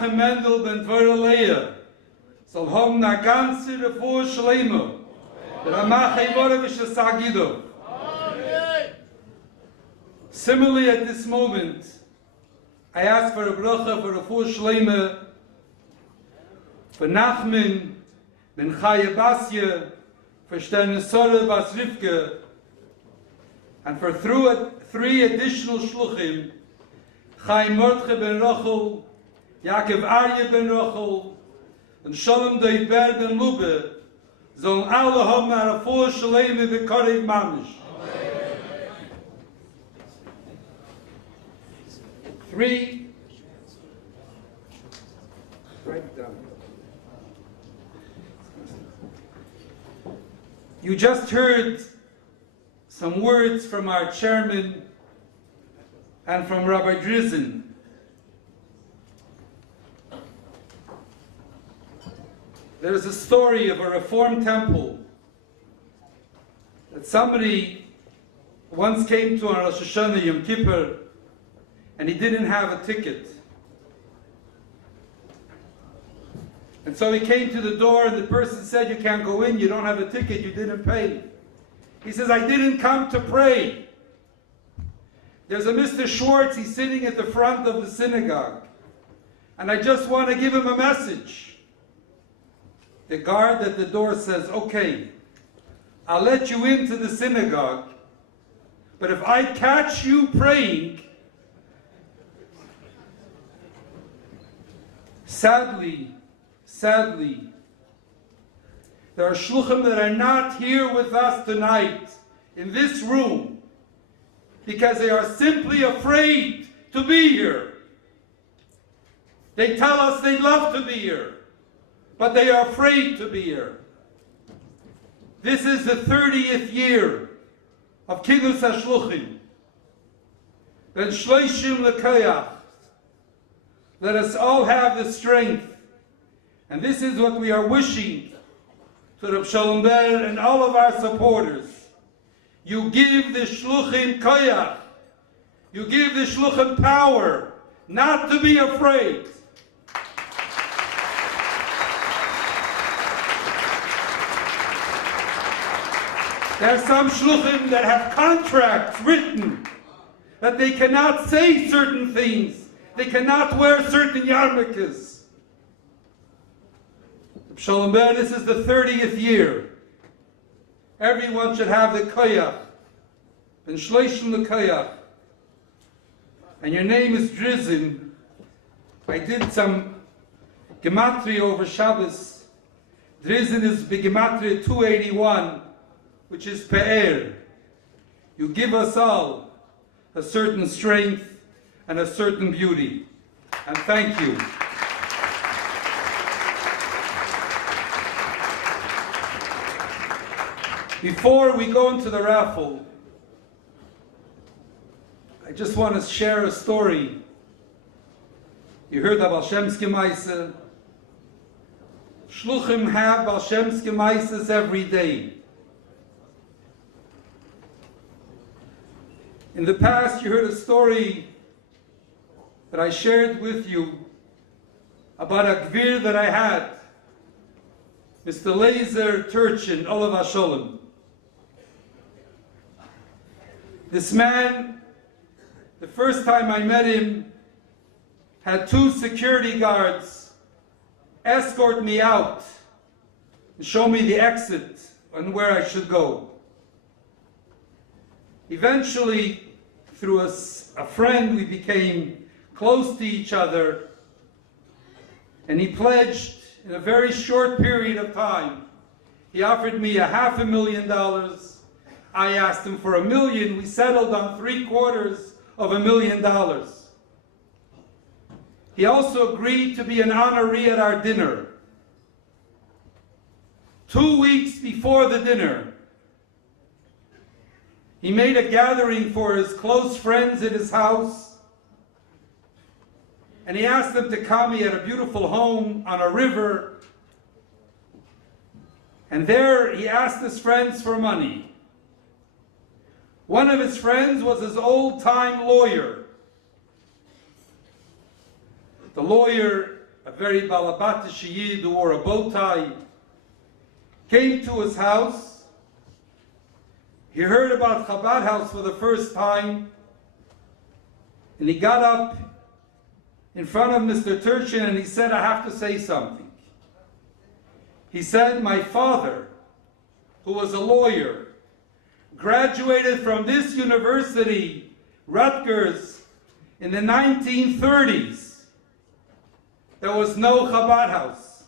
Mendel ben Tvoreleia soll haben na ganze Refuah Shleima. Der Amachei Moravish Sagido. Similarly, at this moment, I ask for a bracha for Refuah Shleima for Nachman ben Chaya Basya, for Sternesore Bas Rivke, and for three additional shluchim, Chaim Mordche ben Rochel, Yaakov Arye ben Rochel, and Shalom Doiber ben Lube, sollen alle haben a Refuah Shleima b'Korev Mamish. Three. Write it down. You just heard some words from our chairman and from Rabbi Drizin. There's a story of a Reform temple that somebody once came to on Rosh Hashanah Yom Kippur and he didn't have a ticket. And so he came to the door and the person said, "You can't go in, you don't have a ticket, you didn't pay." He says, "I didn't come to pray. There's a Mr. Schwartz, he's sitting at the front of the synagogue, and I just want to give him a message." The guard at the door says, "Okay, I'll let you into the synagogue, but if I catch you praying," Sadly, there are shluchim that are not here with us tonight in this room because they are simply afraid to be here. They tell us they love to be here, but they are afraid to be here. This is the 30th year of kinus hashluchim. Ben shloishim lekayach. Let us all have the strength. And this is what we are wishing to Reb Shalom Ber and all of our supporters. You give the shluchim koyach. You give the shluchim power not to be afraid. There are some shluchim that have contracts written that they cannot say certain things. They cannot wear certain yarmulkes. Shalom Ber, this is the 30th year. Everyone should have the koyach. Ben shloishim the koyach. And your name is Drizin. I did some gematria over Shabbos. Drizin is gematria 281, which is pe'er. You give us all a certain strength and a certain beauty. And thank you. Before we go into the raffle, I just want to share a story. You heard about Shemske Maise. Shluchim have Baal Shemske Maises every day. In the past, you heard a story that I shared with you about a gvir that I had, Mr. Laser Turchin, Olav Hasholem. This man, the first time I met him, had 2 security guards escort me out and show me the exit and where I should go. Eventually, through a friend, we became close to each other, and he pledged in a very short period of time. He offered me $500,000. I asked him for $1 million. We settled on $750,000. He also agreed to be an honoree at our dinner. 2 weeks before the dinner, he made a gathering for his close friends at his house, and he asked them to come. He had a beautiful home on a river, and there he asked his friends for money. One of his friends was his old-time lawyer. The lawyer very balabatish yid who wore a bow tie, came to his house. He heard about Chabad house for the first time, and he got up in front of Mr. Turchin and he said, I have to say something. He said, my father, who was a lawyer, graduated from this university, Rutgers, in the 1930s. There was no Chabad house.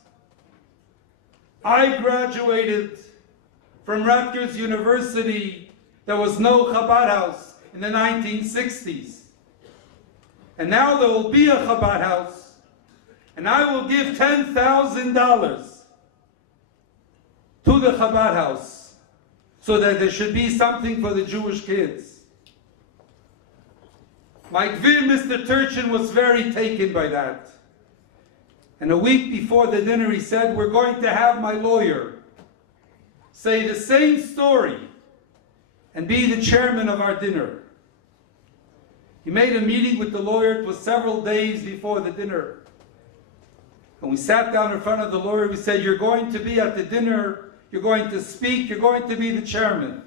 I graduated from Rutgers University. There was no Chabad house in the 1960s. And now there will be a Chabad house, and I will give $10,000 to the Chabad house so that there should be something for the Jewish kids. My Gvir, Mr. Turchin, was very taken by that. And a week before the dinner he said, we're going to have my lawyer say the same story and be the chairman of our dinner. He made a meeting with the lawyer. It was several days before the dinner. And we sat down in front of the lawyer. We said, you're going to be at the dinner. You're going to speak. You're going to be the chairman.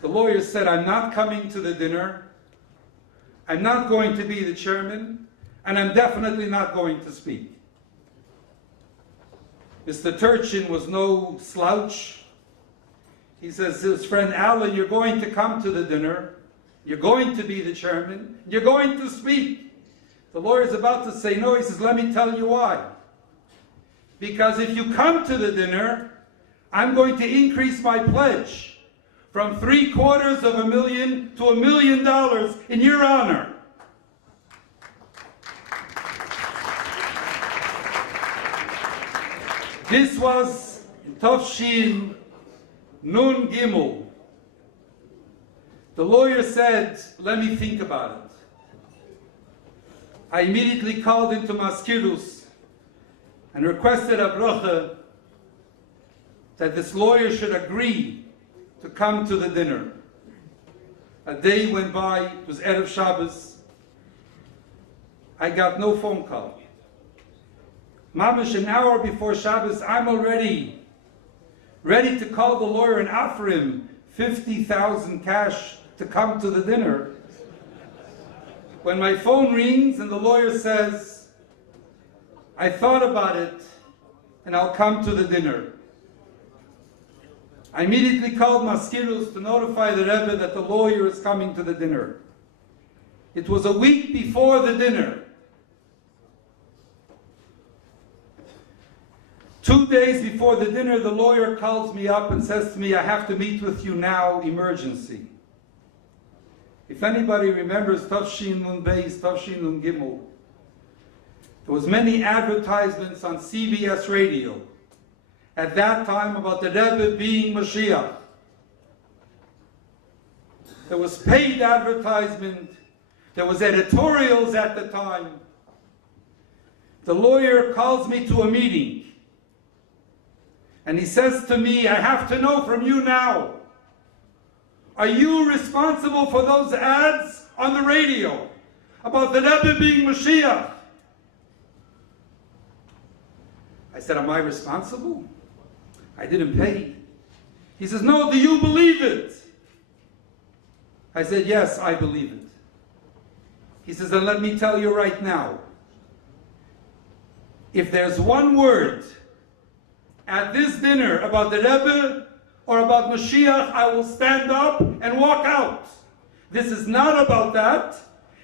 The lawyer said, I'm not coming to the dinner. I'm not going to be the chairman. And I'm definitely not going to speak. Mr. Turchin was no slouch. He says to his friend Alan, you're going to come to the dinner. You're going to be the chairman. You're going to speak. The lawyer's about to say no. He says, let me tell you why. Because if you come to the dinner, I'm going to increase my pledge from $750,000 to $1 million in your honor. This was in Tafshin Nun Gimel. The lawyer said, let me think about it. I immediately called into Maskirus and requested a bracha that this lawyer should agree to come to the dinner. A day went by, it was Erev Shabbos. I got no phone call. Mamish, an hour before Shabbos, I'm already ready to call the lawyer and offer him 50,000 cash to come to the dinner. When my phone rings and the lawyer says, I thought about it and I'll come to the dinner. I immediately called Maskirus to notify the Rebbe that the lawyer is coming to the dinner. It was a week before the dinner. 2 days before the dinner, the lawyer calls me up and says to me, I have to meet with you now, emergency. If anybody remembers Tafshin Nun Beis, Tafshin Nun Gimel, there was many advertisements on CBS radio at that time about the Rebbe being Mashiach. There was paid advertisement, there was editorials at the time. The lawyer calls me to a meeting. And he says to me, I have to know from you now, are you responsible for those ads on the radio about the Rebbe being Mashiach? I said, am I responsible? I didn't pay. He says, no, do you believe it? I said, yes, I believe it. He says, then let me tell you right now, if there's one word at this dinner about the Rebbe or about Mashiach, I will stand up and walk out. This is not about that.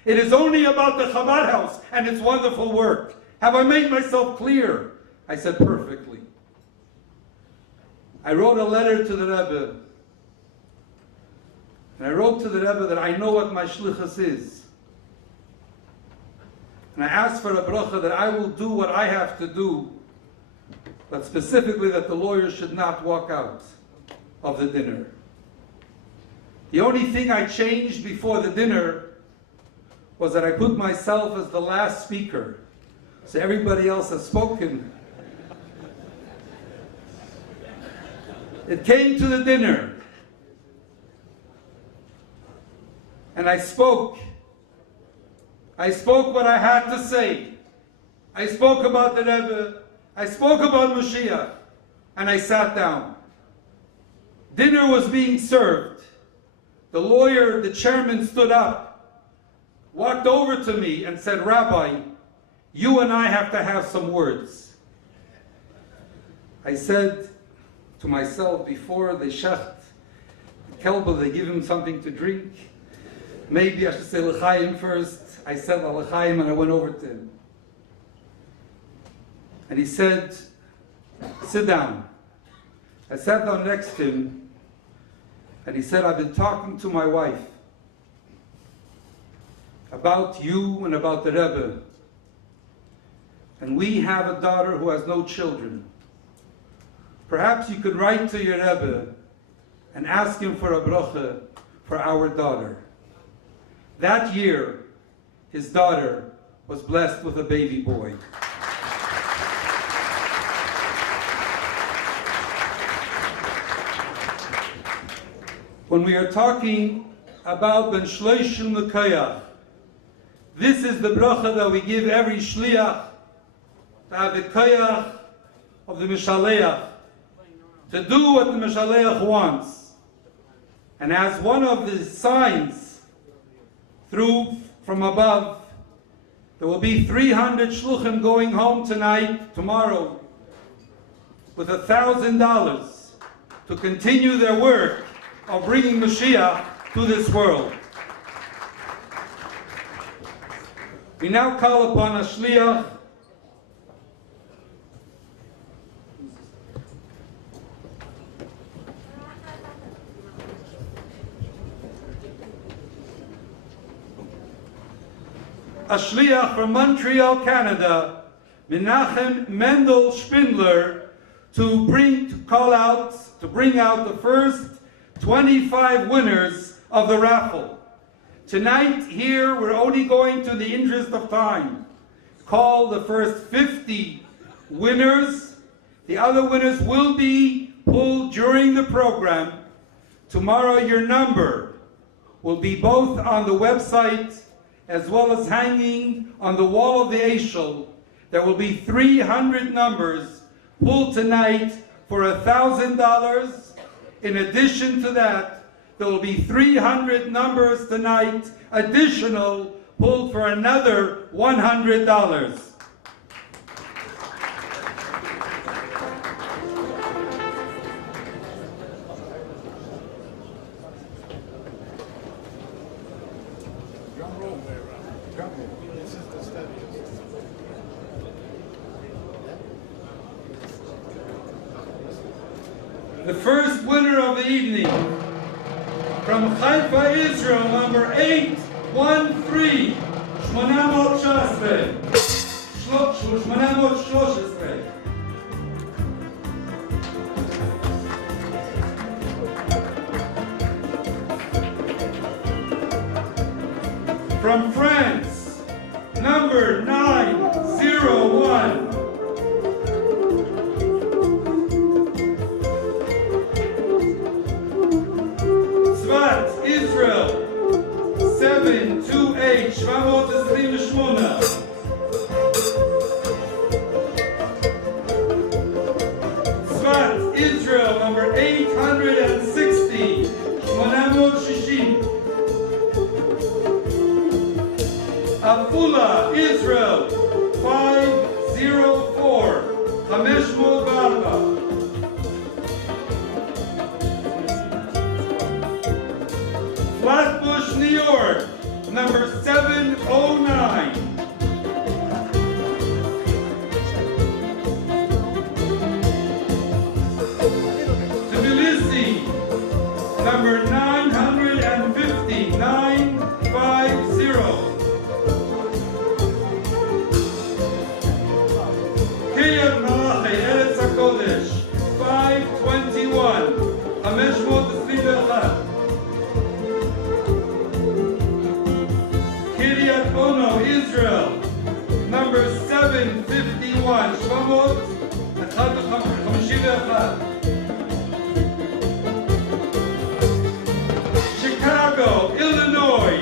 It is only about the Chabad house and its wonderful work. Have I made myself clear? I said, perfectly. I wrote a letter to the Rebbe. And I wrote to the Rebbe that I know what my shlichus is. And I asked for a bracha that I will do what I have to do, but specifically that the lawyer should not walk out of the dinner. The only thing I changed before the dinner was that I put myself as the last speaker. So everybody else has spoken. It came to the dinner. And I spoke. I spoke what I had to say. I spoke about the Rebbe, I spoke about Mashiach, and I sat down. Dinner was being served. The lawyer, the chairman, stood up, walked over to me and said, Rabbi, you and I have to have some words. I said to myself, before they shacht the kelba, they give him something to drink. Maybe I should say l'chaim first. I said l'chaim and I went over to him. And he said, sit down. I sat down next to him and he said, I've been talking to my wife about you and about the Rebbe. And we have a daughter who has no children. Perhaps you could write to your Rebbe and ask him for a bracha for our daughter. That year, his daughter was blessed with a baby boy. When we are talking about Ben Shloshim L'Koyach, this is the bracha that we give every shliach to have the koyach of the Mishaleach, to do what the Mishaleach wants. And as one of the signs through from above, there will be 300 shluchim going home tomorrow, with $1,000 to continue their work of bringing Mashiach to this world. We now call upon a shliach, from Montreal, Canada, Menachem Mendel Spindler, to bring out the first 25 winners of the raffle. Tonight here, we're only going to the interest of time. Call the first 50 winners. The other winners will be pulled during the program. Tomorrow your number will be both on the website as well as hanging on the wall of the Eshel. There will be 300 numbers pulled tonight for $1,000. In addition to that, there will be 300 numbers tonight, additional, pulled for another $100. The first winner of the evening, from Haifa, Israel, number 813, 813. From France, number 901. Israel, 728, 728. Svat, Israel, number 860, 860. Afula, Israel, 504, 504. Flatbush, New York, number 709. Tbilisi, number 950, 950. Kiryat Malachi, Eretz HaKodesh, 521, 521. Kiryat Ono, Israel, number 751, 751. Chicago, Illinois,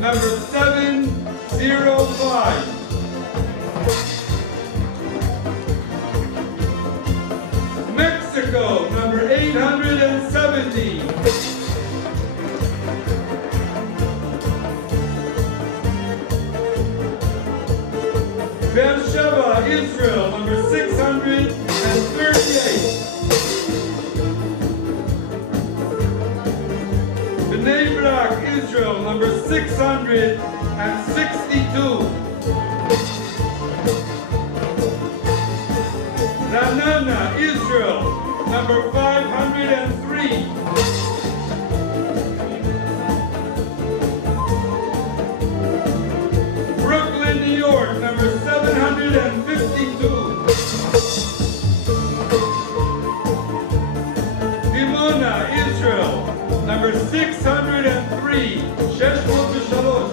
number 705. Beersheba, Israel, number 638. Bnei Brak, Israel, number 662. Ranana, Israel, number 503. Brooklyn, New York, number 752. Dimona, Israel, number 603. 603.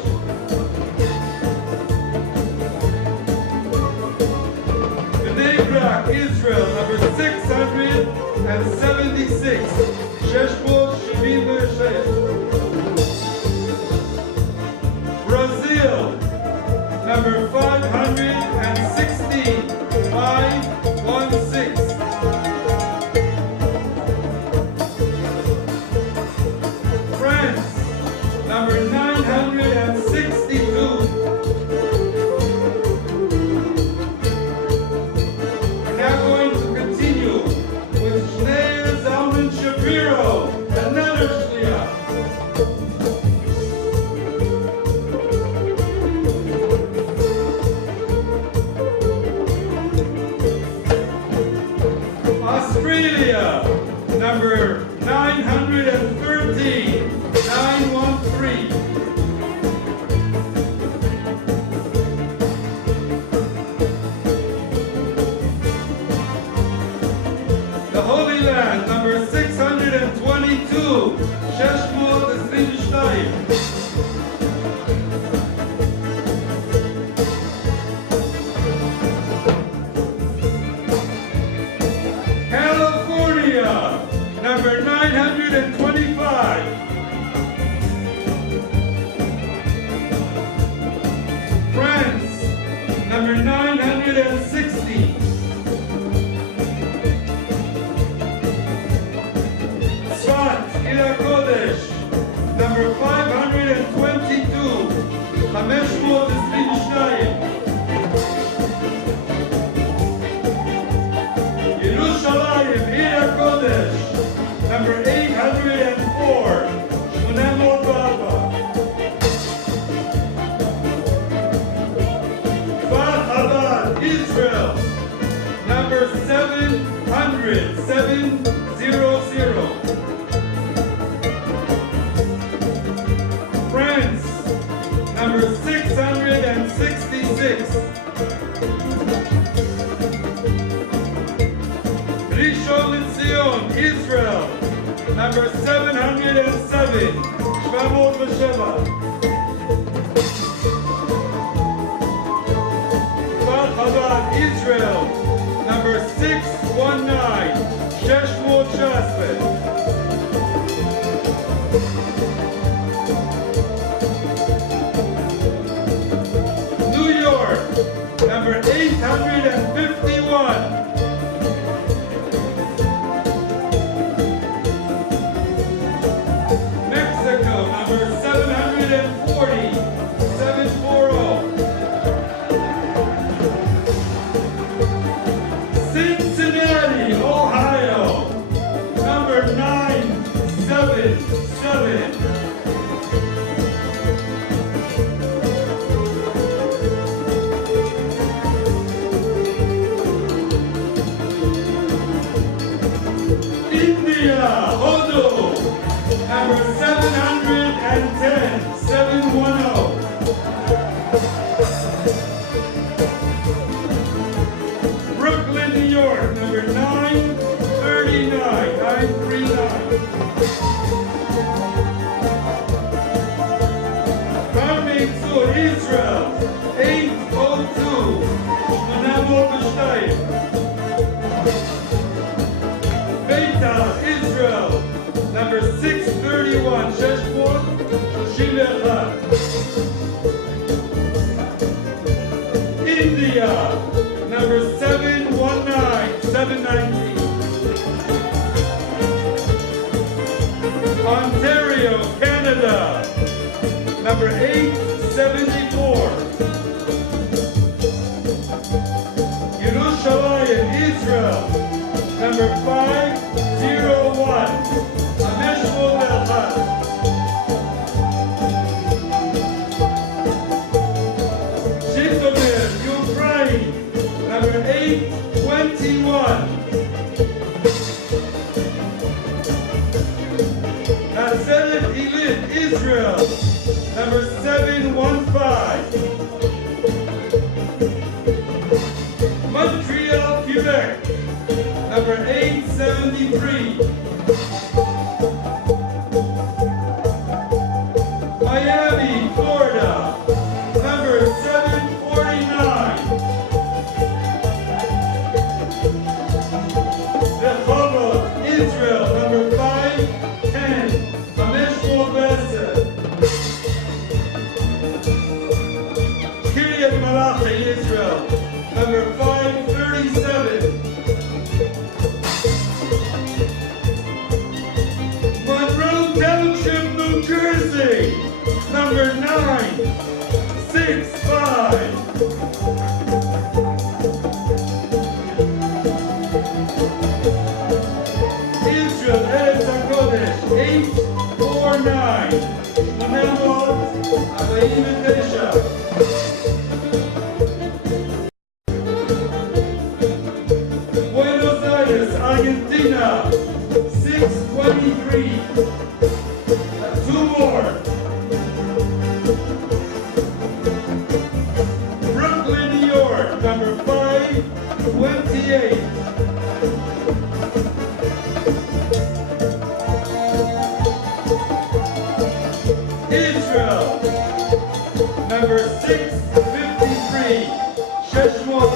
Bnei Brak, Israel, number 676. 676. Brazil, number 516. 516. France, number 962. We're now going to continue with Shneur Zalman Shapiro, another Shliach. Australia, number 913. 913. The Holy Land, number 622. 622. California, number 925. France, number 960. Sfat, Ila Kodesh, number 522. 522. Yerushalayim, Ila Kodesh, number 804. 804. Israel, number 700. 700. France, number 666. Rishon LeZion, Israel, number 707. 707. Israel, number 619. 619. New York, number 851. Mexico, number 740. 740. Cincinnati, Ohio, number 977. India, Hodu, number 710. 710. Brooklyn, New York, number 939. 939. Carmel, Israel, 802. 802. Beta, Israel, number 631. 631. India, number 719. 719. Ontario, Canada, number 874. Montreal, Quebec, number 873. Miami, Florida, number 749. Rehovot, Israel, number 510. Hamesh Morbesa. Kiryat Malachi, Israel, number 537. Monroe Township, New Jersey, number 965. Israel, Eretz HaKodesh, 849. Shmoneh Abayim Tesha. Buenos Aires, Argentina, 623. Two more. Brooklyn, New York, number 528. Israel, number 653. Sheshmot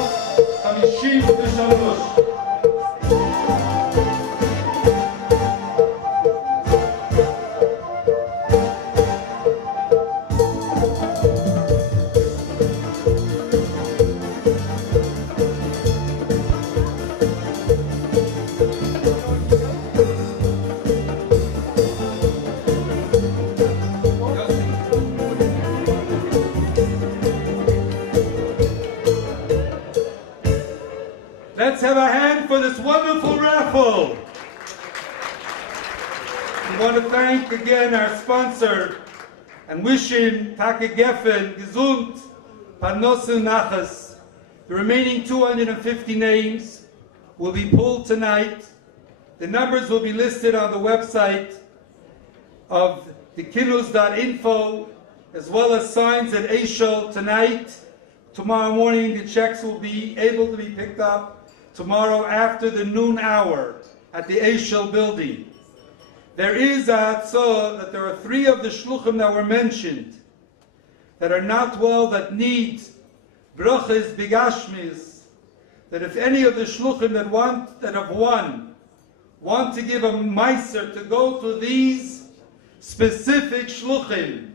Hamishim V'Shalosh. Let's have a hand for this wonderful raffle. We want to thank again our sponsor and wish him Tage Geffen, Gesund, Parnosu Nachas. The remaining 250 names will be pulled tonight. The numbers will be listed on the website of the kinus.info, as well as signs at Eishel tonight. Tomorrow morning the checks will be able to be picked up tomorrow after the noon hour at the Eishel building. There is a hatzah that there are 3 of the hashluchim that were mentioned that are not well, that need brachas bigashmis, that if any of the hashluchim that have won want to give a meiser to go to these specific shluchim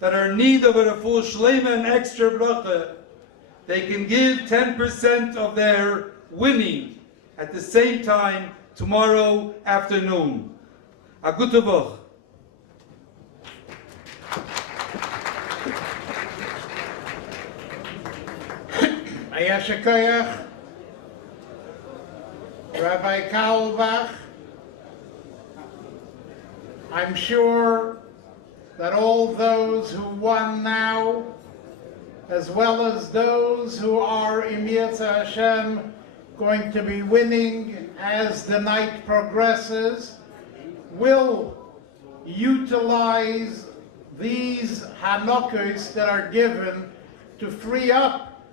that are in need of a full shlema and extra bracha, they can give 10% of their winning at the same time tomorrow afternoon. A gute Woche. Ayashikoyach, Rabbi Kaulbach, I'm sure that all those who won now, as well as those who are Im Yirtzeh Hashem going to be winning as the night progresses, will utilize these Hanukkahs that are given to free up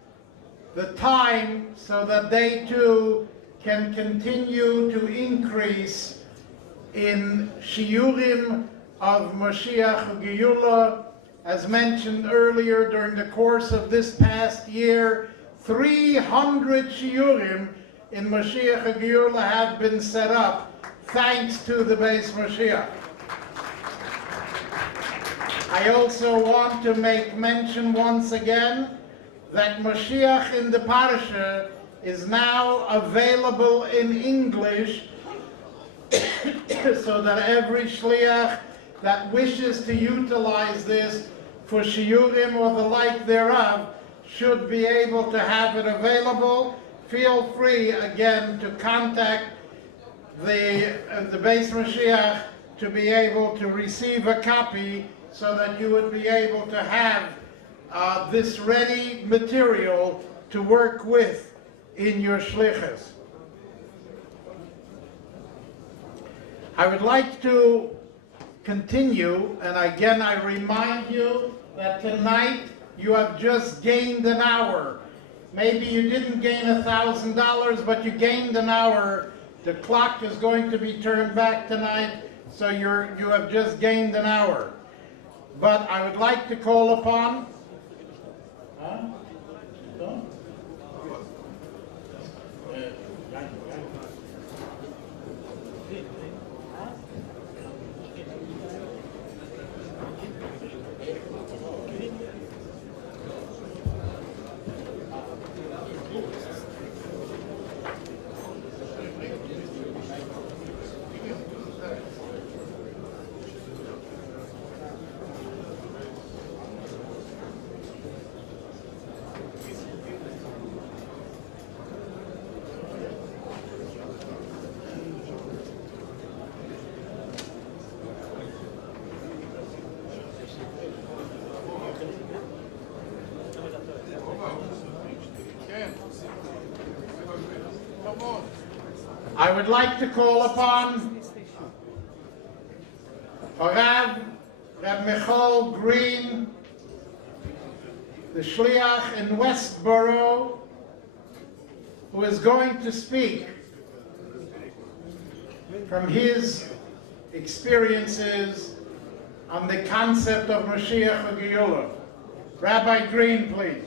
the time so that they too can continue to increase in shiurim of Mashiach Geula. As mentioned earlier, during the course of this past year, 300 shiurim in Mashiach Geula have been set up, thanks to the Beis Mashiach. I also want to make mention once again that Mashiach in the Parsha is now available in English, so that every shliach that wishes to utilize this for shiurim or the like thereof should be able to have it available. Feel free again to contact the Beis Mashiach to be able to receive a copy so that you would be able to have this ready material to work with in your shlichus. I would like to continue, and again I remind you that tonight you have just gained an hour maybe you didn't gain $1,000, but you gained an hour. The clock is going to be turned back tonight, so you have just gained an hour. But I would like to call upon... Huh? No? I would like to call upon Rab Michal Green, the Shliach in Westboro, who is going to speak from his experiences on the concept of Mashiach HaGeula. Rabbi Green, please.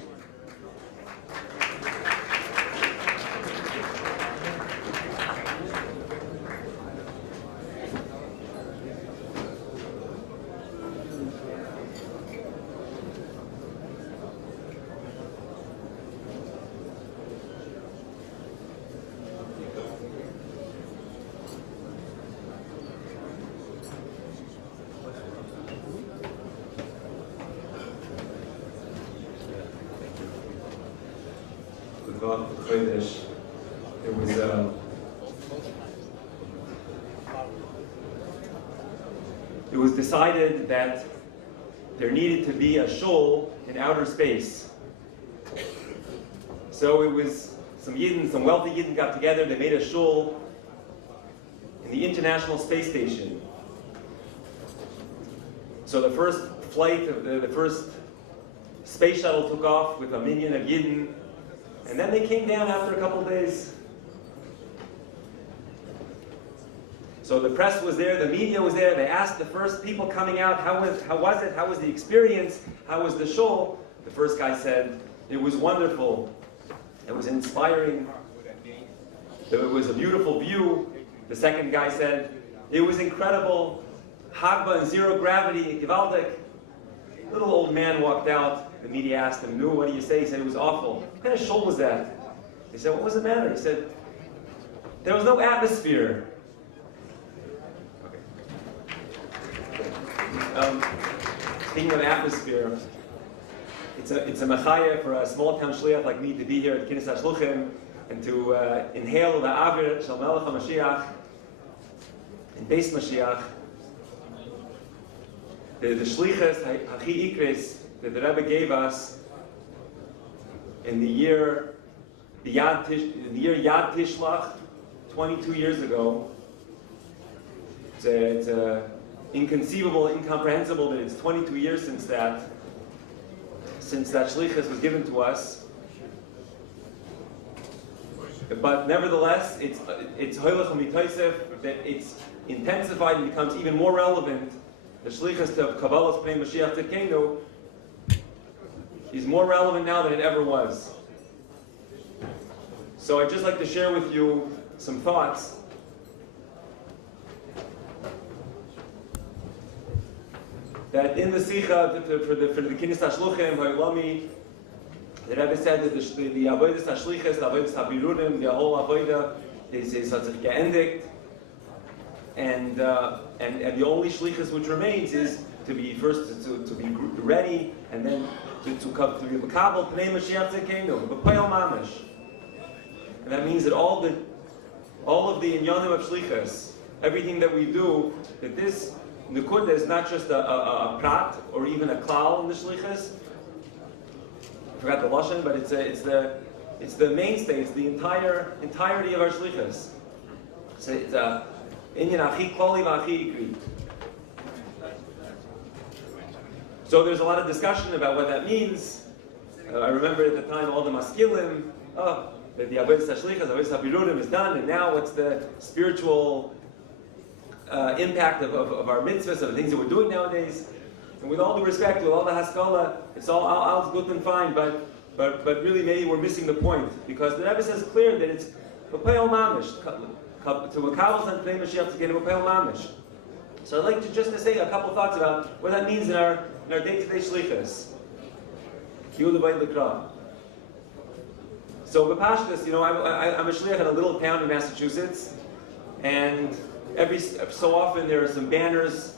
It was decided that there needed to be a shul in outer space. So it was some wealthy Yidden got together, they made a shul in the International Space Station. So the first flight of the first space shuttle took off with a million of Yidden, and then they came down after a couple of days. So the press was there, the media was there, they asked the first people coming out, how was it, how was the experience, how was the shul? The first guy said, it was wonderful, it was inspiring, it was a beautiful view. The second guy said, it was incredible, Hagba and zero gravity, gewaldig. Little old man walked out, the media asked him, "No, what do you say?" He said, it was awful. What kind of shul was that? He said, what was the matter? He said, there was no atmosphere. Speaking of atmosphere, it's a mechaya for a small town shliach like me to be here at kinus hashluchim and to inhale the avir shel melech HaMashiach and Beis Mashiach. The shlichus hachi ikris that the Rebbe gave us in the year Yad Tishlach, 22 years ago. It's inconceivable, incomprehensible that it's 22 years since that shlichus was given to us. But nevertheless, it's hoylech u'mitaisef, that it's intensified and becomes even more relevant. The shlichus of Kabbalah's Pnei Mashiach Tzidkenu is more relevant now than it ever was. So I'd just like to share with you some thoughts that in the Sikha for the kinus hashluchim ha'olami, the Rebbe said that the avodas hashlichus, the avodas habirurim, the whole avodah is hat sich geendigt, and the only shlichus which remains is to be first to be ready, and then to be mekabel pnei Mashiach tzidkenu b'poyel mamish, and that means that all of the inyanim of shlichus, everything that we do, that this Nekuda is not just a prat or even a klal in the shlichus. I forgot the lashon, but it's the mainstay. It's the entirety of our shlichus. So it's a inyan achi klali v'achi ikri. So there's a lot of discussion about what that means. I remember at the time all the maskilim, that the avodas hashlichas, avodas habirurim is done, and now what's the spiritual impact of our mitzvahs, of the things that we're doing nowadays? And with all due respect, with all the haskalah, it's all good and fine, but really maybe we're missing the point, because the Rebbe says clear that it's Mopel Mamish, to Makabal and Pnei Mashiach to get a Mopel Mamish. So I'd like to just say a couple thoughts about what that means in our day-to-day shlichus. So B'Pashtus, I'm a shliach in a little town in Massachusetts, and every so often there are some banners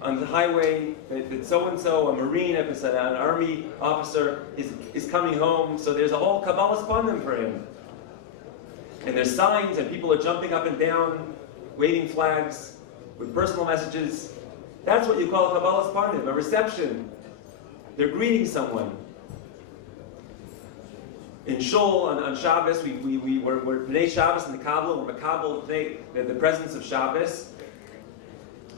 on the highway that so-and-so, a Marine, an Army officer, is coming home, so there's a whole Kabbalah Spandim for him. And there's signs, and people are jumping up and down, waving flags, with personal messages. That's what you call a Kabbalah Spandim, a reception. They're greeting someone. In Shul, on Shabbos, we're B'nai Shabbos in the Kabbalah, we're Makabel, the presence of Shabbos,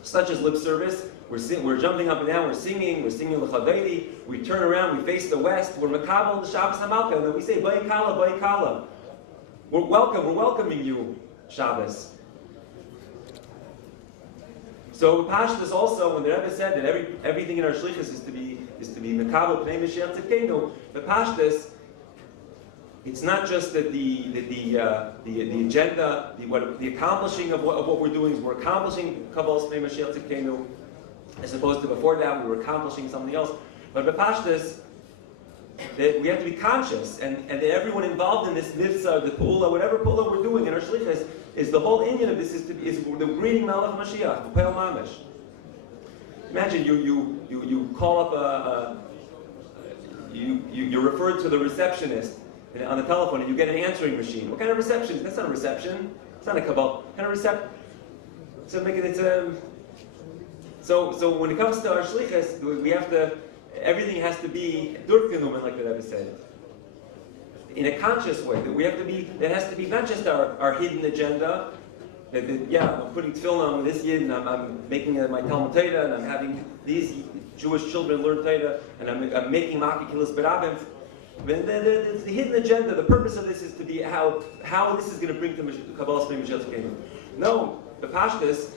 such as lip service. We're jumping up and down, we're singing L'Chadayli, we turn around, we face the west, we're Makabel the Shabbos HaMalka, and then we say, Bai Kala, Bai Kala. We're welcoming you, Shabbos. So Pashtus also, when the Rebbe said that everything in our shlichus is to be Makabel Pnei Mashiach Tzidkenu, the Pashtus, it's not just that the agenda, the accomplishing of what we're doing is we're accomplishing Kabbalas Pnei Mashiach Tzidkenu, as opposed to before that we were accomplishing something else. But B'Pashtus, that we have to be conscious, and that everyone involved in this mitzvah, the pu'ula, whatever pu'ula we're doing in our shlichus, is the whole inyan of this is the greeting Malach Mashiach, Peil Mamish. Imagine you call up you're referred to the receptionist on the telephone, and you get an answering machine. What kind of reception? That's not a reception. It's not a Kabbalah. What kind of reception? So when it comes to our shlichus, we have to. Everything has to be durchgenommen, like the Rebbe said, in a conscious way. That we have to be. It has to be not just our hidden agenda. I'm putting tefillin on this yid, and I'm making my Talmud Torah, and I'm having these Jewish children learn Torah, and I'm making Makikilas Berabim. But the hidden agenda, the purpose of this is to be how this is going to bring to Kabbalah Pnei Mashiach Tzidkenu. No, the Pashtus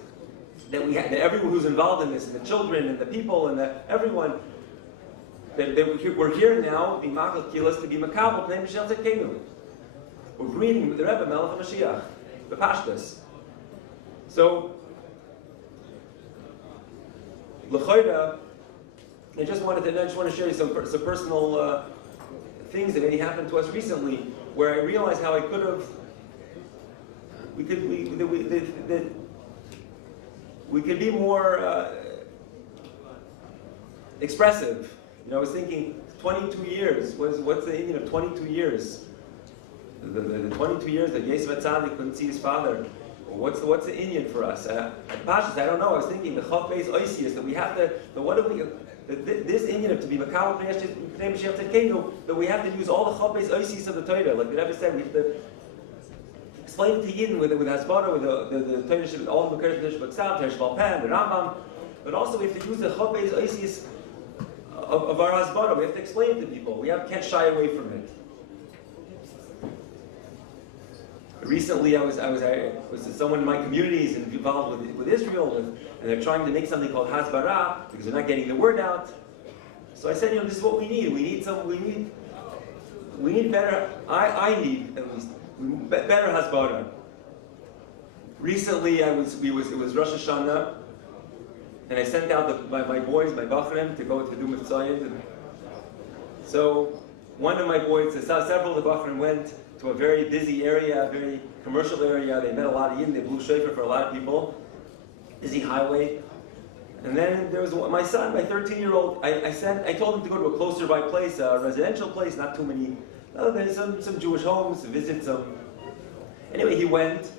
that everyone who's involved in this, and the children and the people and everyone. We're here now, be Makal Kilas, to be Makabel Pnei Mashiach Tzidkenu. We're greeting the Rebbe Melech HaMashiach, the Pashtus. So, L'choira, I just want to share you some personal things that maybe happened to us recently, where I realized how I could have. We could be more expressive. I was thinking, 22 years. What's the meaning of 22 years? The 22 years that Yosef Atzadik couldn't see his father. What's the Indian for us? At Pashas, I don't know. I was thinking the Chav Beis Oisius that we have to. This Indian to be Makabel Pnei Mashiach Tzidkenu, that we have to use all the Chav Beis Oisius of the Torah. Like the Rebbe said, we have to explain it to Yidden with Hasbara, with the Torah, all the Mekar Shebal Ktsav, Torah Shebal Peh, the Rambam. But also we have to use the Chav Beis Oisius of our Hasbara. We have to explain it to people. Can't shy away from it. Recently, I was someone in my community is involved with Israel, and they're trying to make something called Hasbara because they're not getting the word out. So I said, this is what we need. We need better. I need at least better Hasbara. Recently, it was Rosh Hashanah, and I sent out my boys, my Bachrim, to go to do Mitzvayim. So one of my boys, several of the Bachrim went to a very busy area, a very commercial area. They met a lot of Yidden. They blew shofar for a lot of people. Busy highway. And then there was my son, my 13-year-old. I told him to go to a closer by place, a residential place, not too many. There's some Jewish homes to visit some. Anyway, he went.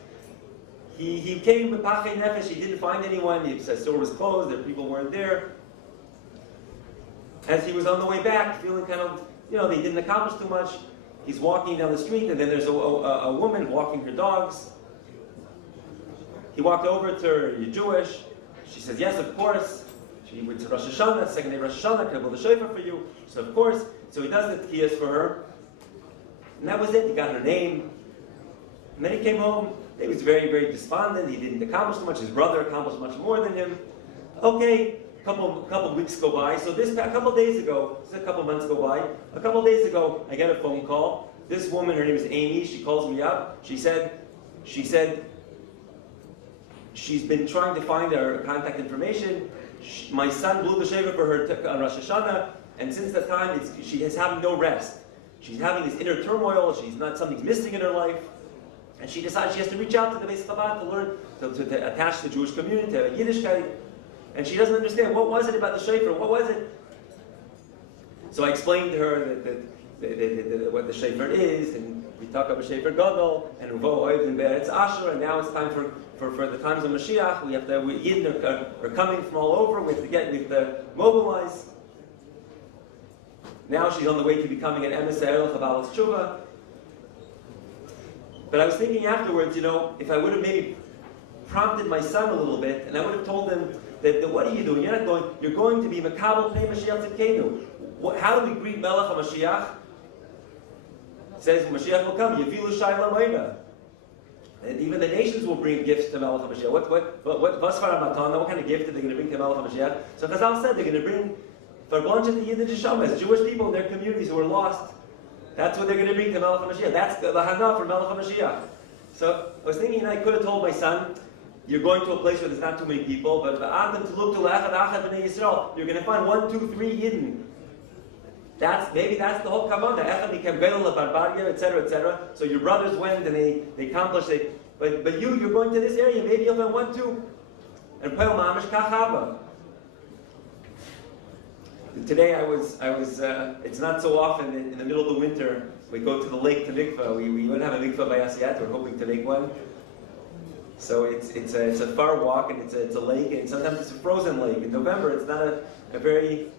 He came with Pachei Nefesh. He didn't find anyone. The store was closed. The people weren't there. As he was on the way back, feeling kind of, they didn't accomplish too much. He's walking down the street, and then there's a woman walking her dogs. He walked over to her. Are you Jewish? She says, yes, of course. She went to Rosh Hashanah, second day Rosh Hashanah, can I blow the shofar for you? She said, of course. So he does the tkiyas for her, and that was it. He got her name, and then he came home. He was very, very despondent. He didn't accomplish much. His brother accomplished much more than him. Okay, a couple weeks go by. So a couple days ago, a couple months go by. A couple days ago, I get a phone call. This woman, her name is Amy. She calls me up. She said she's been trying to find her contact information. My son blew the shofar for her on Rosh Hashanah, and since that time, she is having no rest. She's having this inner turmoil. Something's missing in her life. And she decides she has to reach out to the Beis Chabad to learn, to attach to the Jewish community, to Yiddishkeit. And she doesn't understand, what was it about the shofar? What was it? So I explained to her that what the shofar is, and we talk about shofar gadol, and uvo oiv and be'eretz Asher, and now it's time for the times of Mashiach. Yidden are coming from all over. We have to mobilize. Now she's on the way to becoming an emissary of Baal Tshuva. But I was thinking afterwards, if I would have maybe prompted my son a little bit, and I would have told him that what are you doing? You're going to be Makabel Pnei Mashiach Tzidkenu. How do we greet Melech HaMashiach? It says Mashiach will come. Yevilu Shayla Moida. And even the nations will bring gifts to Melech HaMashiach. What kind of gift are they going to bring to Melech HaMashiach? So Chazal said they're going to bring Verblanche to Yiddish Shamas, Jewish people in their communities who are lost. That's what they're going to bring to Melech HaMashiach. That's the Hana for Melech HaMashiach. So I was thinking, I could have told my son, you're going to a place where there's not too many people, but you're going to find 1, 2, 3 Yidden. Maybe that's the whole kavanah. Echad became Gedol Barbaria, etc., etc. So your brothers went and they accomplished it. But you're going to this area. Maybe you'll find 1, 2. And Peil Mamish Kachaba. Today I was. It's not so often in the middle of the winter we go to the lake to mikvah. We wouldn't have a mikvah by us yet. We're hoping to make one. So it's a far walk, and it's a lake, and sometimes it's a frozen lake. In November, it's not a very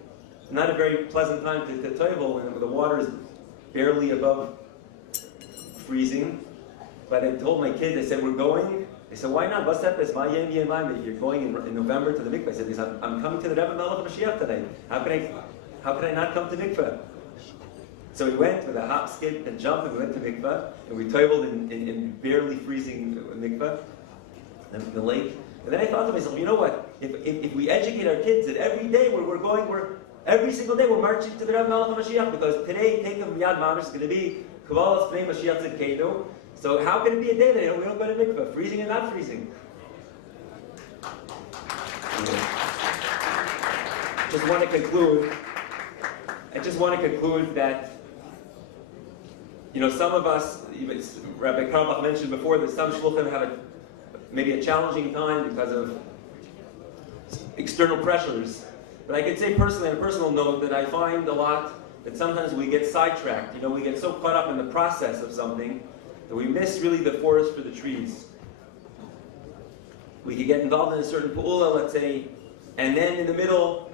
pleasant time to toivel when the water is barely above freezing. But I told my kids, I said, we're going. They said, why not? You're going in November to the mikvah. I said, I'm coming to the Rebbe Melech Mashiach today. How can I not come to mikvah? So we went with a hop, skip, and jump, and we went to mikvah, and we toiveled in barely freezing mikvah, in the lake. And then I thought to myself, you know what? If we educate our kids that every day every single day we're marching to the Rebbe Melech Mashiach, because today, take them Yad Mamish, is going to be Kavalas Pnei Mashiach Tzidkenu. So how can it be a day that we don't go to mikvah, freezing and not freezing? I just want to conclude that, some of us, Rabbi Karlbach mentioned before that some shluchim have maybe a challenging time because of external pressures. But I could say personally, on a personal note, that I find a lot that sometimes we get sidetracked. We get so caught up in the process of something that we miss really the forest for the trees. We could get involved in a certain pu'ula, let's say, and then in the middle,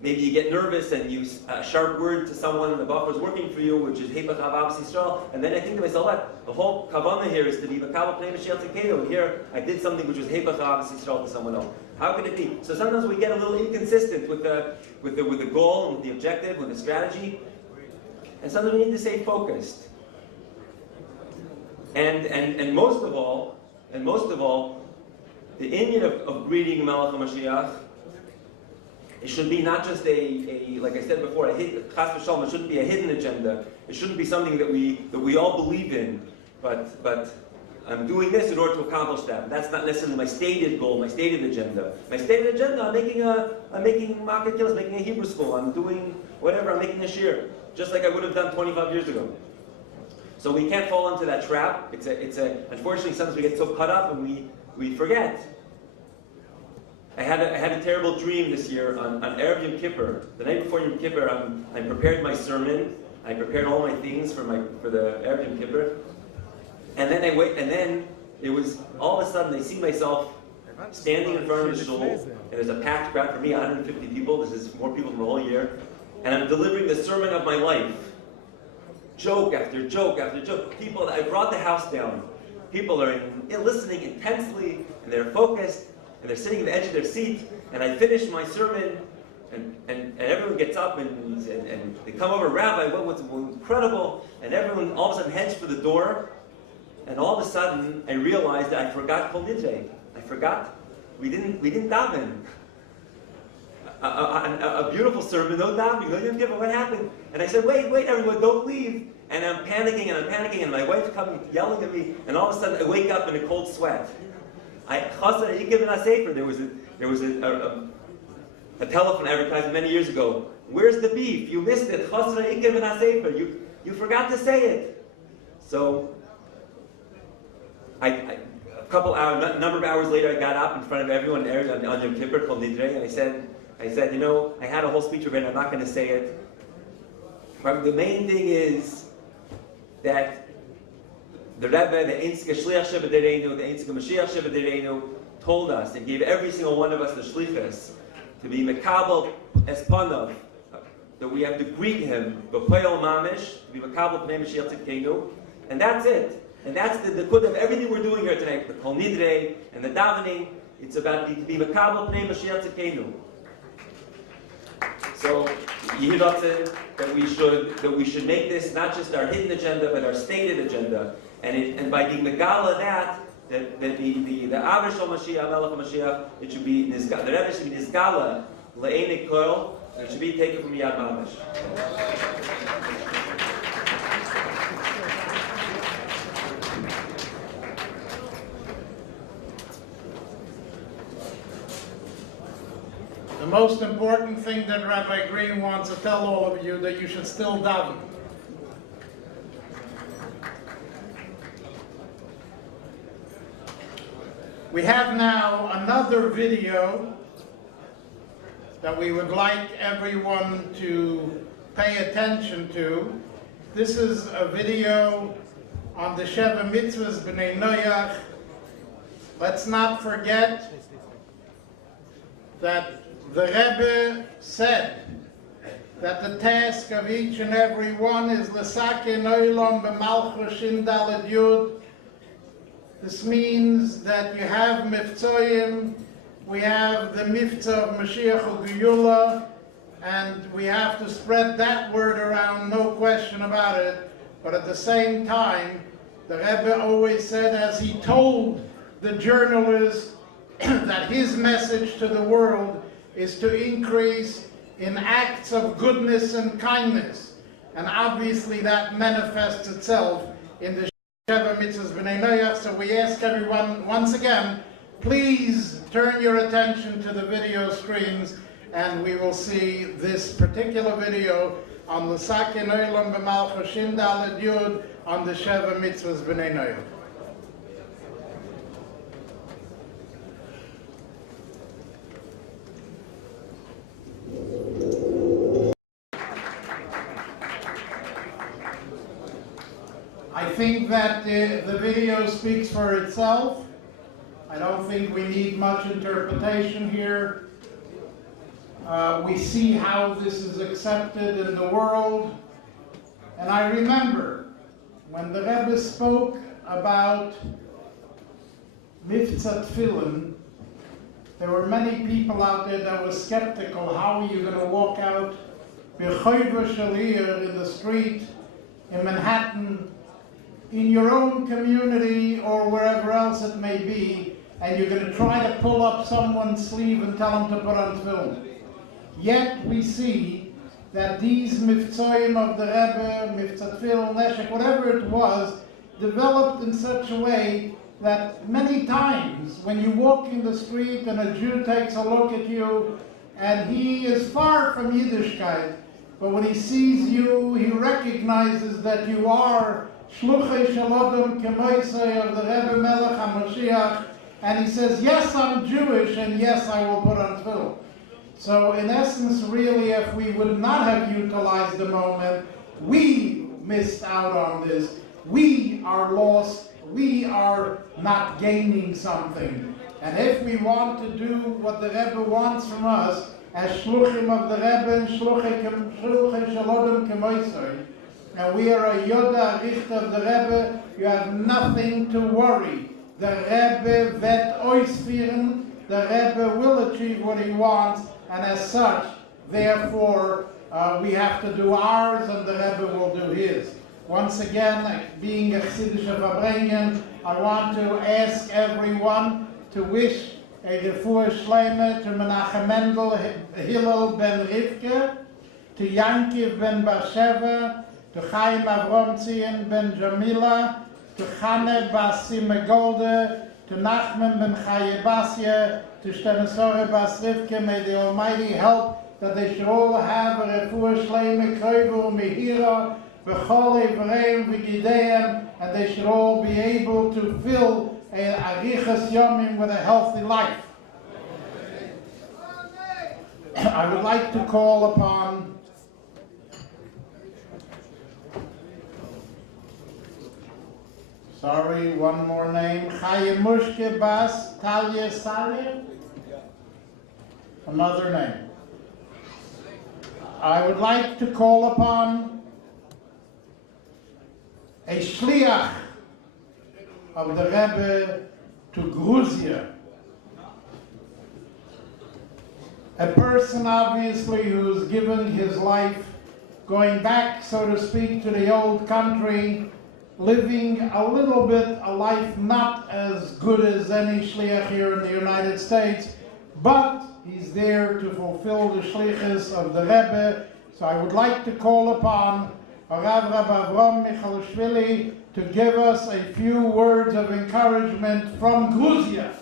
maybe you get nervous and you use a sharp word to someone and the buffer is working for you, which is Hepach Avavas Yisrael, and then I think to myself, what? The whole kavanah here is to be Makabel Pnei Mashiach Tzidkenu, and here I did something which was Hepach Avavas Yisrael to someone else. How can it be? So sometimes we get a little inconsistent with the goal, and with the objective, with the strategy, and sometimes we need to stay focused. And most of all, the inyan of greeting Melech HaMashiach, it should be not just like I said before, chas v'shalom, it shouldn't be a hidden agenda. It shouldn't be something that we all believe in, but I'm doing this in order to accomplish that. That's not necessarily my stated goal, my stated agenda. My stated agenda, I'm making market kills, making a Hebrew school, I'm doing whatever, I'm making a shir, just like I would have done 25 years ago. So we can't fall into that trap. Unfortunately, sometimes we get so caught up and we forget. I had a terrible dream this year on Erev Yom Kippur. The night before Yom Kippur, I prepared my sermon. I prepared all my things for the Erev Yom Kippur. And then it was all of a sudden I see myself standing in front of the shul, and there's a packed crowd for me, 150 people. This is more people from the whole year, and I'm delivering the sermon of my life. Joke after joke after joke. People, I brought the house down. People are listening intensely, and they're focused, and they're sitting at the edge of their seat. And I finished my sermon, and everyone gets up and they come over, Rabbi, what was incredible, and everyone all of a sudden heads for the door, and all of a sudden I realized that I forgot Kol Nidre. I forgot. We didn't daven. A beautiful sermon, no davening, no Yom Kippur, what happened? And I said, wait, everyone, don't leave. And I'm panicking, and my wife's coming, yelling at me, and all of a sudden I wake up in a cold sweat. There was a telephone advertisement many years ago. Where's the beef? You missed it. You forgot to say it. So, a number of hours later, I got up in front of everyone on Yom Kippur called Nidre, and I said, you know, I had a whole speech already. I'm not going to say it. But the main thing is that the Rebbe, the Einzige Shliach Shebedereinu, the Einzige Mashiach Shebedereinu, told us and gave every single one of us the shlichus to be mekabel espanav, that we have to greet him b'poyel mamish, to be mekabel pnei Mashiach Tzidkenu, and that's it. And that's the kud of everything we're doing here tonight, the Kol Nidre and the davening. It's about to be mekabel pnei Mashiach Tzidkenu. So Yehidot that we should make this not just our hidden agenda, but our stated agenda, and by being megala that the Aver Shel Mashiach, Melech Mashiach, it should be the Rebbe should be nizgala le'enik kol, and it should be taken from Yad Mamash. The most important thing that Rabbi Green wants to tell all of you, that you should still daven. We have now another video that we would like everyone to pay attention to. This is a video on the Sheva Mitzvahs B'nai Noach. Let's not forget that the Rebbe said that the task of each and every one is l'saken olam b'malchus shin daled yud. This means that you have miftzoyim, we have the mitzvah of Mashiach u'Geyula, and we have to spread that word around, no question about it. But at the same time, the Rebbe always said, as he told the journalist, that his message to the world is to increase in acts of goodness and kindness. And obviously that manifests itself in the Sheva Mitzvahs B'nai Noach. So we ask everyone once again, please turn your attention to the video screens, and we will see this particular video on L'saken Olam B'malchus Shin Daled Yud on the Sheva Mitzvahs B'nai Noach. I think that the video speaks for itself. I don't think we need much interpretation here. We see how this is accepted in the world. And I remember when the Rebbe spoke about Mivtza Tefillin, there were many people out there that were skeptical. How are you going to walk out b'choyva shalir in the street in Manhattan, in your own community or wherever else it may be, and you're going to try to pull up someone's sleeve and tell them to put on tefillin? Yet we see that these mivtzoyim of the Rebbe, Mivtza Tefillin, Neshek, whatever it was, developed in such a way that many times when you walk in the street and a Jew takes a look at you, and he is far from Yiddishkeit, but when he sees you, he recognizes that you are Shluchei Shalodom Kemoisei of the Rebbe Melech HaMashiach, and he says, yes, I'm Jewish, and yes, I will put on tefillin. So in essence, really, if we would not have utilized the moment, we missed out on this. We are lost. We are not gaining something. And if we want to do what the Rebbe wants from us, as Shluchim of the Rebbe and Shluchei Shalodom Kemoisei, and we are a Yoda Richt of the Rebbe, you have nothing to worry. The Rebbe vet oisfiren, the Rebbe will achieve what he wants, and as such, Therefore, we have to do ours and the Rebbe will do his. Once again, being a Chassidish Verbringen, I want to ask everyone to wish a refuah shleima to Menachem Mendel Hillel ben Rivke, to Yankiv ben Barsheva, to Chaim Avrom Tzion ben Jamila, to Chane bas Simegolde, to Nachman ben Chaye Basye, to Stenesore bas Rivke. May the Almighty help that they should all have a refuah shleima, koivu mehira, v'chol ivreim v'gideim, and they should all be able to fill a arichas yomim with a healthy life. I would like to call upon one more name, Chaye Mushke Bas Talia Salia. Another name. I would like to call upon a shliach of the Rebbe to Gruzia. A person obviously who's given his life going back, so to speak, to the old country, living a little bit a life not as good as any shliach here in the United States, but he's there to fulfill the shlichus of the Rebbe. So I would like to call upon Rav Avram Michalishvili to give us a few words of encouragement from Gruzia.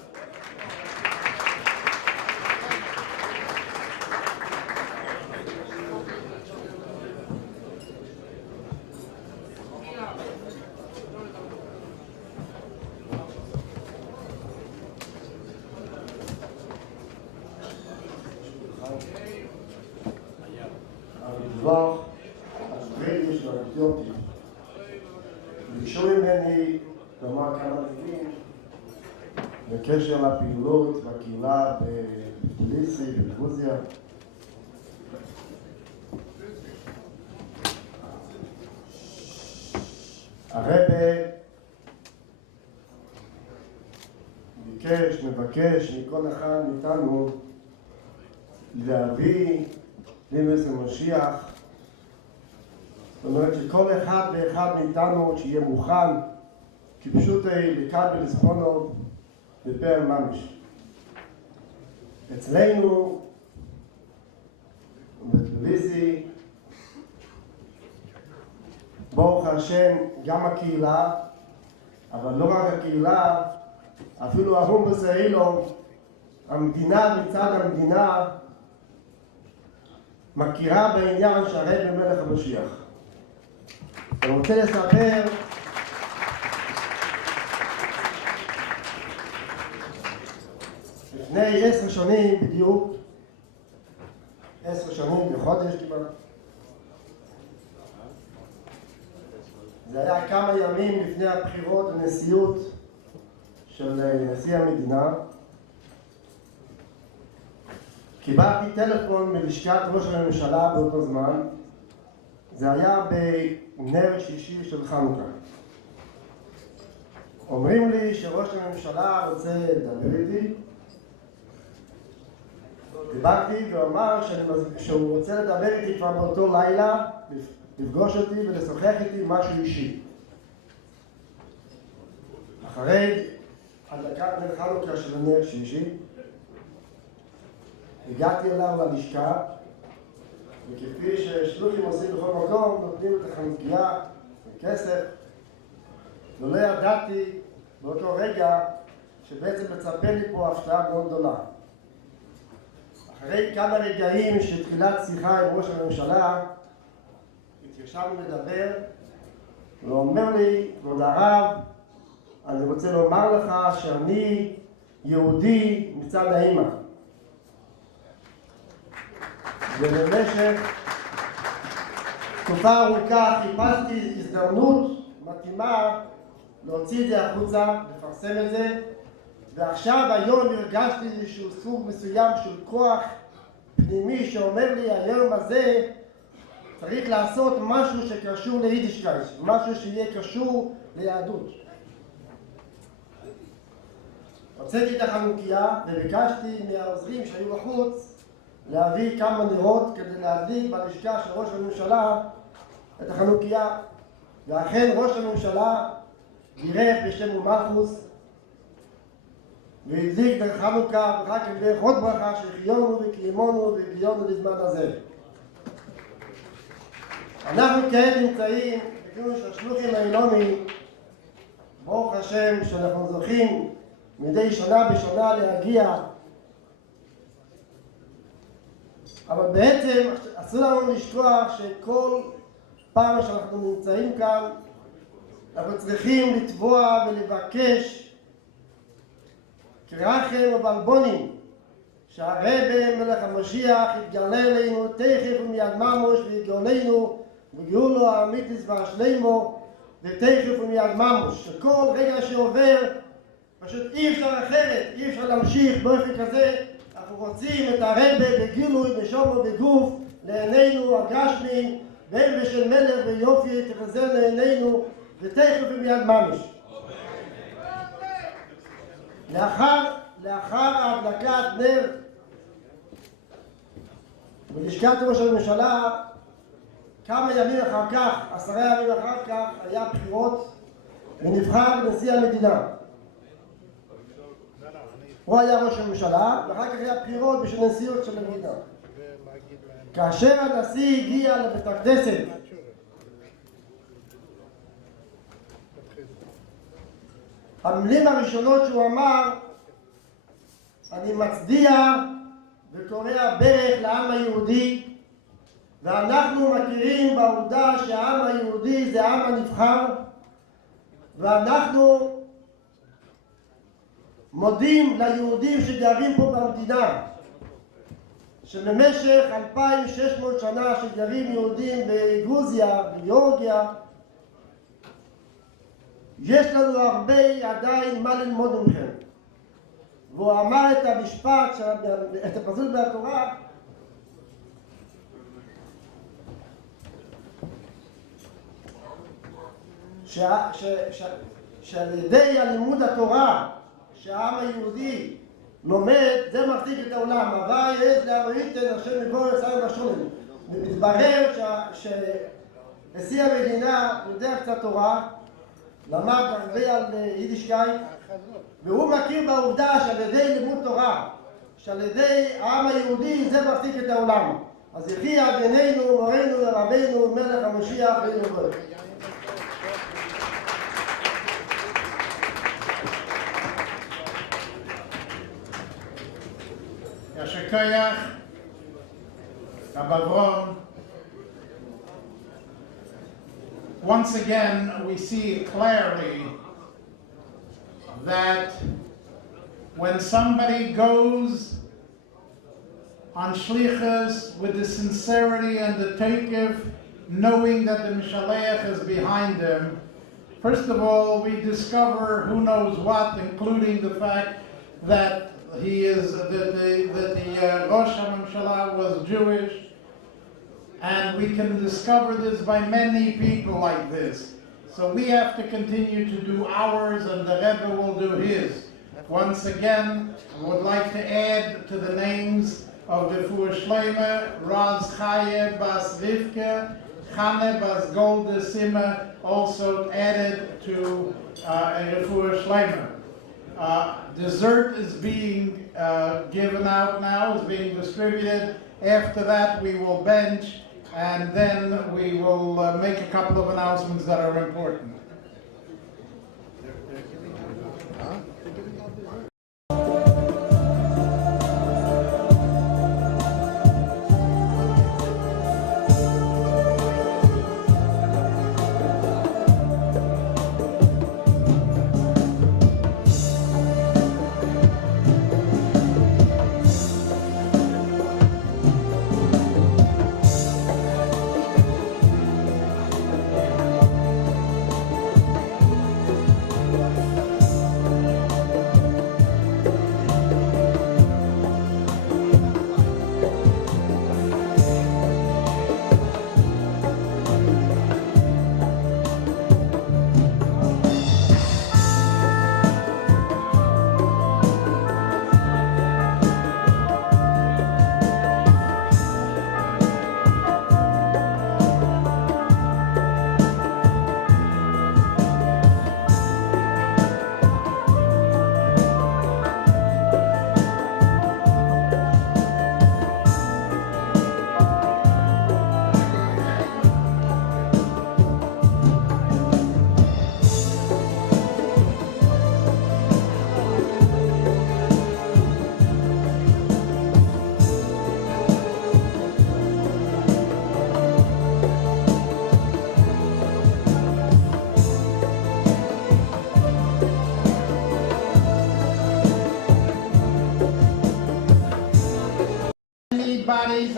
ביקשו ממני לומר כמה מילים בקשר לפעילות בקהילה בטביליסי, בגרוזיה. הרבי מבקש מכל אחד מאיתנו להביא לימוס המשיח. זאת אומרת שכל אחד ואחד מאיתנו שיהיה מוכן, כי פשוט לקבל לספונו בפר ממש. אצלנו, בטביליסי, ברוך השם, גם הקהילה, אבל לא רק הקהילה, אפילו ההום בסעילו, המדינה מצד המדינה, מכירה בעניין שהרבי מלך המשיח. אני רוצה לספר לפני 10 שנים בדיוק, 10 שנים בחודש כמעט, זה היה כמה ימים לפני הבחירות לנשיאות של נשיא המדינה. קיבלתי טלפון מלשכת ראש הממשלה באותו זמן. זה היה בנר שישי של חנוכה. אומרים לי שראש הממשלה רוצה לדבר איתי. דיברתי ואמר שהוא רוצה לדבר איתי כבר באותו לילה, לפגוש אותי ולשוחח איתי משהו אישי. אחרי הדלקת נר חנוכה של נר שישי, הגעתי אליו ללשכה, וכפי ששלוחים עושים בכל מקום, נותנים את החנוכיה וכסף. ולא ידעתי באותו רגע שבעצם מצפה לי פה הפתעה מאוד גדולה. אחרי כמה רגעים של תחילת שיחה עם ראש הממשלה, התיישבנו לדבר, והוא אומר לי, כבוד הרב, אני רוצה לומר לך שאני יהודי מצד האמא. ובמשך תקופה ארוכה חיפשתי הזדמנות מתאימה להוציא את זה החוצה, לפרסם את זה, ועכשיו היום הרגשתי איזשהו סוג מסוים של כוח פנימי שאומר לי היום הזה צריך לעשות משהו שקשור ליידישקייט, משהו שיהיה קשור ליהדות. הוצאתי את החנוכיה וביקשתי מהעוזרים שהיו בחוץ להביא כמה נרות כדי להדליק בלשכה של ראש הממשלה את החנוכיה. ואכן ראש הממשלה בירך בשם ומלכוס והדליק דרך חנוכה, ואחר כך דרך עוד ברכה שהחיינו וקיימונו והגיענו לזמן הזה. אנחנו כעת נמצאים בכינוס השלוחים האילומי, ברוך השם שאנחנו זוכים מדי שנה בשנה להגיע, אבל בעצם אסור לנו לשכוח שכל פעם שאנחנו נמצאים כאן אנחנו צריכים לתבוע ולבקש כרחם ובלבונים שהרבי מלך המשיח יתגלה אלינו תכף ומיד ממש ויגאלנו וגאולו האמיתיס והשלימו ותכף ומיד ממש. שכל רגע שעובר פשוט אי אפשר אחרת, אי אפשר להמשיך באופן כזה. אנחנו רוצים את הרבי בגילוי בשום ובגוף לעינינו הגשמי, ואין בשל מלך ויופי תחזר לעינינו ותכף ומיד ממש. לאחר ההדלקת נר בלשכת ראש הממשלה, כמה ימים אחר כך, 10 ימים אחר כך, היה בחירות ונבחר נשיא המדינה. הוא היה ראש הממשלה, ואחר כך היה בחירות בשביל נשיאות של המדינה. כאשר הנשיא הגיע לבית הכנסת, המילים הראשונות שהוא אמר, אני מצדיע וקורע ברך לעם היהודי, ואנחנו מכירים בעובדה שהעם היהודי זה העם הנבחר, ואנחנו מודים ליהודים שגרים פה במדינה, שבמשך 2600 שנה שגרים יהודים בגרוזיה, בגיאורגיה, יש לנו הרבה עדיין מה ללמוד מכם. והוא אמר את המשפט, את הפסוק מהתורה, שעל ידי הלימוד התורה שהעם היהודי לומד, זה מחזיק את העולם. הווי יש להמריתן השם מבוא יצאים בשולם. ומתברר שנשיא המדינה יודע קצת תורה, למד הרבה על יידישקייט, והוא מכיר בעובדה שעל ידי לימוד תורה, שעל ידי העם היהודי זה מחזיק את העולם. אז יחי עדינינו, מורנו ורבנו, מלך המשיח ויבוא. Yashikayach, Abavron. Once again, we see clearly that when somebody goes on shlichus with the sincerity and the takev, knowing that the Mishaleach is behind them, first of all, we discover who knows what, including the fact that he is the Rosh HaMamshala was Jewish, and we can discover this by many people like this. So we have to continue to do ours, and the Rebbe will do his. Once again, I would like to add to the names of the Refuah Shleima, Raz Chaye Bas Rivke, Chane Bas Golde Sima, also added to Refuah Shleima. Dessert is being given out now, is being distributed. After that, we will bench, and then we will make a couple of announcements that are important.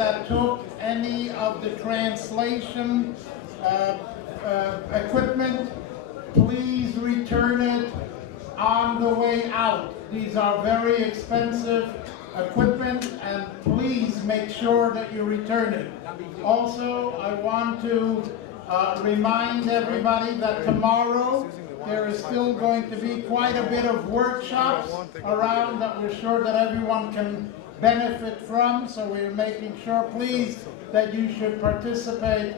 that took any of the translation equipment, please return it on the way out. These are very expensive equipment, and please make sure that you return it. Also, I want to remind everybody that tomorrow there is still going to be quite a bit of workshops around that we're sure that everyone can benefit from, so we're making sure, please, that you should participate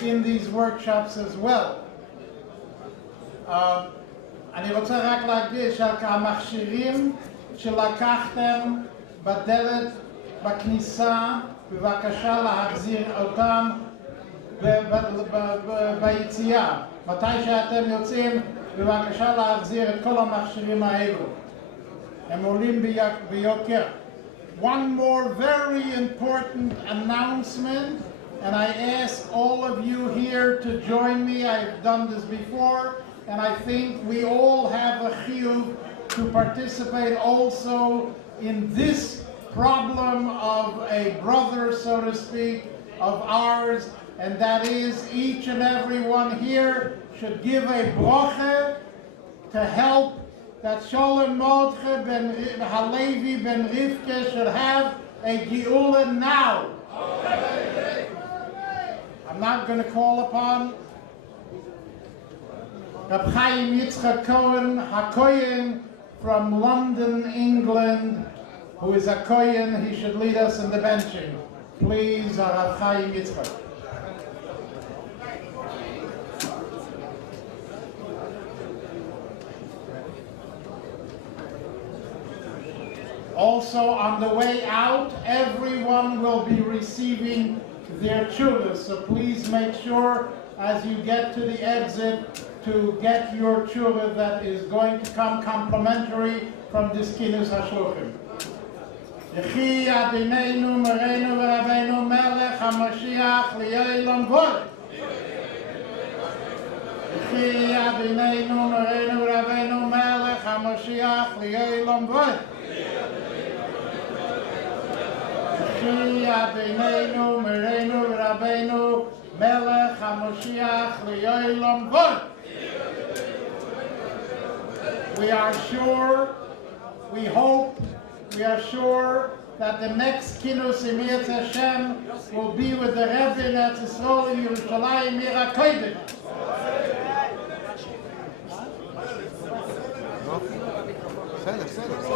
in these workshops as well. אני רוצה רק להדגיש שהמכשירים שלקחתם בדלת בכניסה, בבקשה להחזיר אותם ביציאה. מתי שאתם יוצאים, בבקשה להחזיר את כל המכשירים האלו. הם עולים ביוקר. One more very important announcement, and I ask all of you here to join me. I've done this before, and I think we all have a chiyuv to participate also in this problem of a brother, so to speak, of ours, and that is each and every one here should give a broche to help that Sholem Mordche ben Halevi ben Rivke should have a geula now. I'm not going to call upon Reb Chaim Yitzchak Cohen HaKoyen from London, England, who is a Kohen. He should lead us in the benching. Please, Reb Chaim Yitzchak. Also, on the way out, everyone will be receiving their chuvas. So please make sure, as you get to the exit, to get your tshuva that is going to come complimentary from this kinus hashluchim. Yechi Adonenu Mereinu v'Rabbeinu Melech HaMashiach L'Olam Vod. Yechi Adonenu Mereinu v'Rabbeinu Melech HaMashiach L'Olam Vod. Yechi Adonenu Mereinu v'Rabbeinu Melech HaMashiach L'Olam Vod. We are sure, we hope, we are sure that the next kinus Emiyat Hashem will be with the Rebbe in Eretz Yisrael in Yerushalayim Ira Kodesh. בסדר.